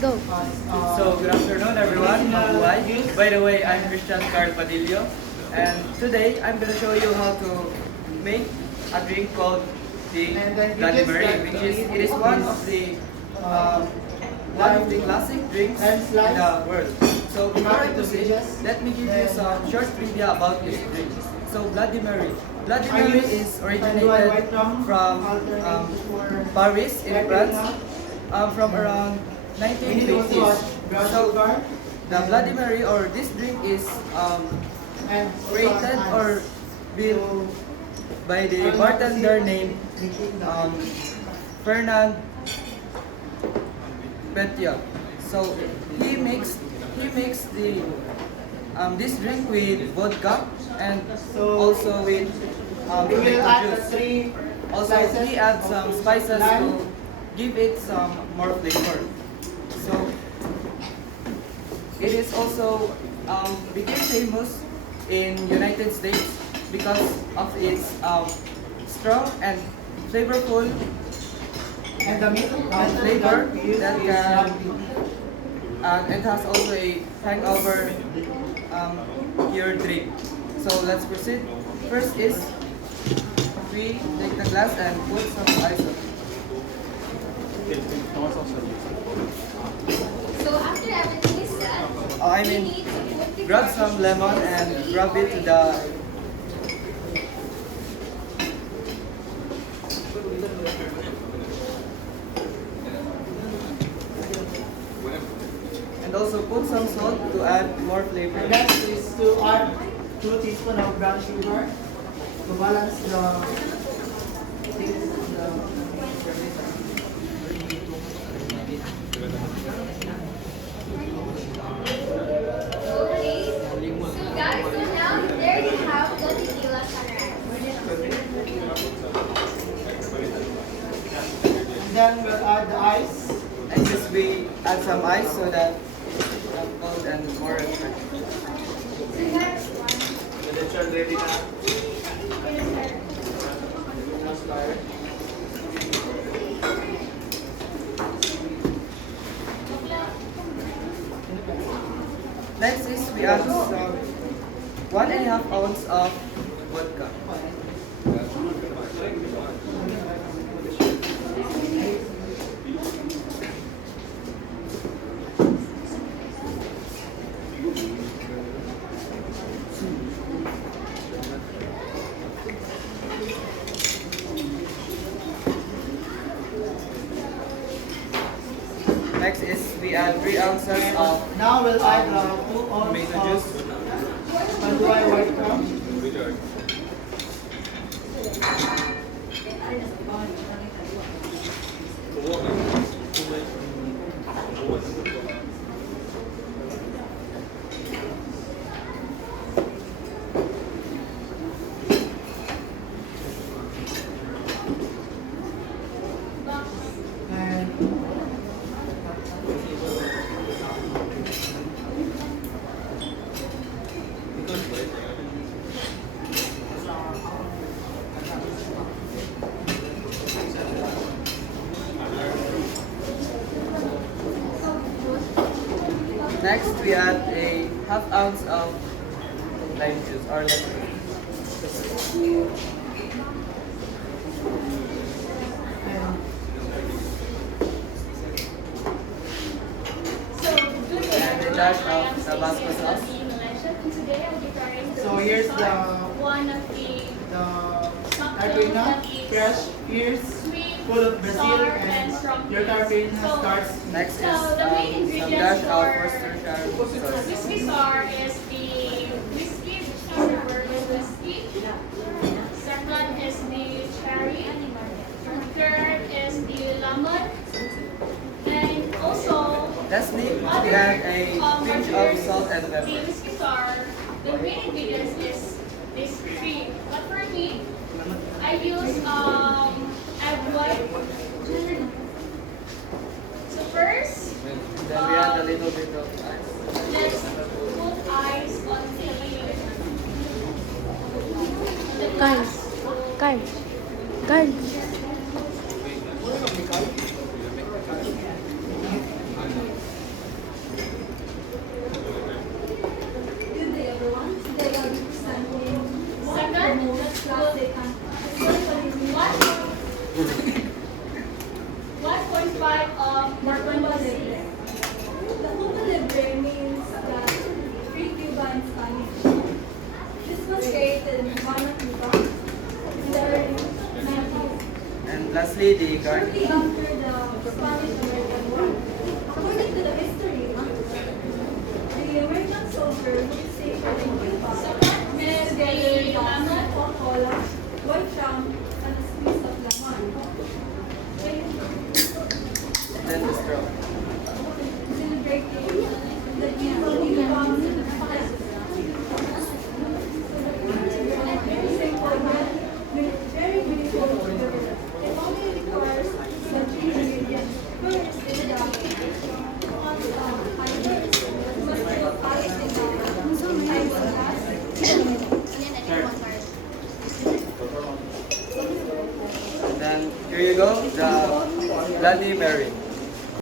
Go. So, good afternoon everyone, mabuhay. By the way, I'm Christian Carl Padillo, and today I'm going to show you how to make a drink called the Bloody Mary, which is, it is one of the classic drinks in the world. So, before I proceed, let me give you some short trivia about this drink. So, Bloody Mary. Bloody Mary is originated from Paris in France, from around 1950s. So, the Bloody Mary or this drink is created or built by the bartender named Fernand Petiot. So he makes the this drink with vodka and also with tomato juice. Also he adds some spices to give it some more flavor. So it is also became famous in United States because of its strong and flavorful flavor that can it has also a hangover cure drink. So let's proceed. First is we take the glass and put some ice on it. So after everything is done, I we mean, need to put the grab some lemon and rub it to the and also put some salt to add more flavor. Next is to add 2 teaspoons of brown sugar to balance the okay. So guys, so now there you have the tequila sunrise. then we'll add the ice. And just we add some ice so that it's not cold and more refreshing. Next is we add some 1.5 ounce of vodka. Next is we add 3 ounces of Now we'll add 2 ounces tomato juice. of Tanduay white rum. And Next we add a half ounce of lime juice or lemon. So good And a dash of Tabasco sauce. Today I'll be trying to So here's design one of the the tarpina, fresh ears, sweet, full of basil, sour, and strong your taste. tarpina So, starts. Next is So the main some ingredients dash of for Worcestershire sauce. whiskey sour is the whiskey, bourbon whiskey. Second is the cherry. Third is the lemon. And also, Lastly, we other add a pinch of beers, salt and the pepper. whiskey sour, the main ingredients is this three. But for me, I use egg white. So first, Then we add a little bit of ice. let's put ice on the Carl. glass. Carl. Carl. Firstly, the card. Shortly after the Spanish-American War, according to the history, the American soldier who is stationed in Cuba mixed together the Coca-Cola, White Rum, and a squeeze of lemon. Then the straw. Celebrating the evil bombs in the past. Very simple, but very beautiful. It only requires the 3 ingredients. First is the fibers. Must be polished in the ice glass. And then here you go, the Bloody Mary.